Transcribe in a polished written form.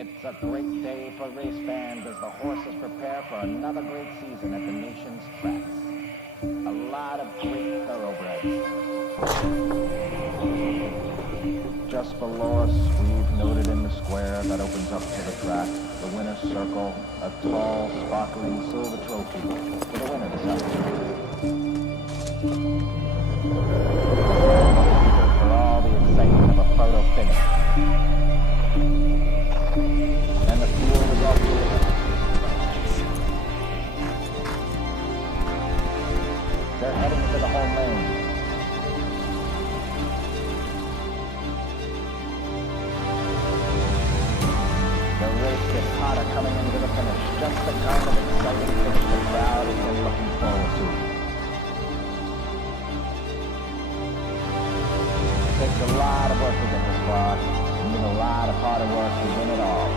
It's a great day for race fans as the horses prepare for another great season at the nation's tracks. A lot of great thoroughbreds. Just below us, we've noted in the square that opens up to the track, the winner's circle, a tall, sparkling silver trophy for the winner this afternoon. For all the excitement of a photo finish. And the field is off to it. They're heading to the home lane. The race gets hotter coming into the finish. Just the kind of exciting finish the crowd has been looking forward to. It takes a lot of work to get this far, and a lot of hard work to win it all.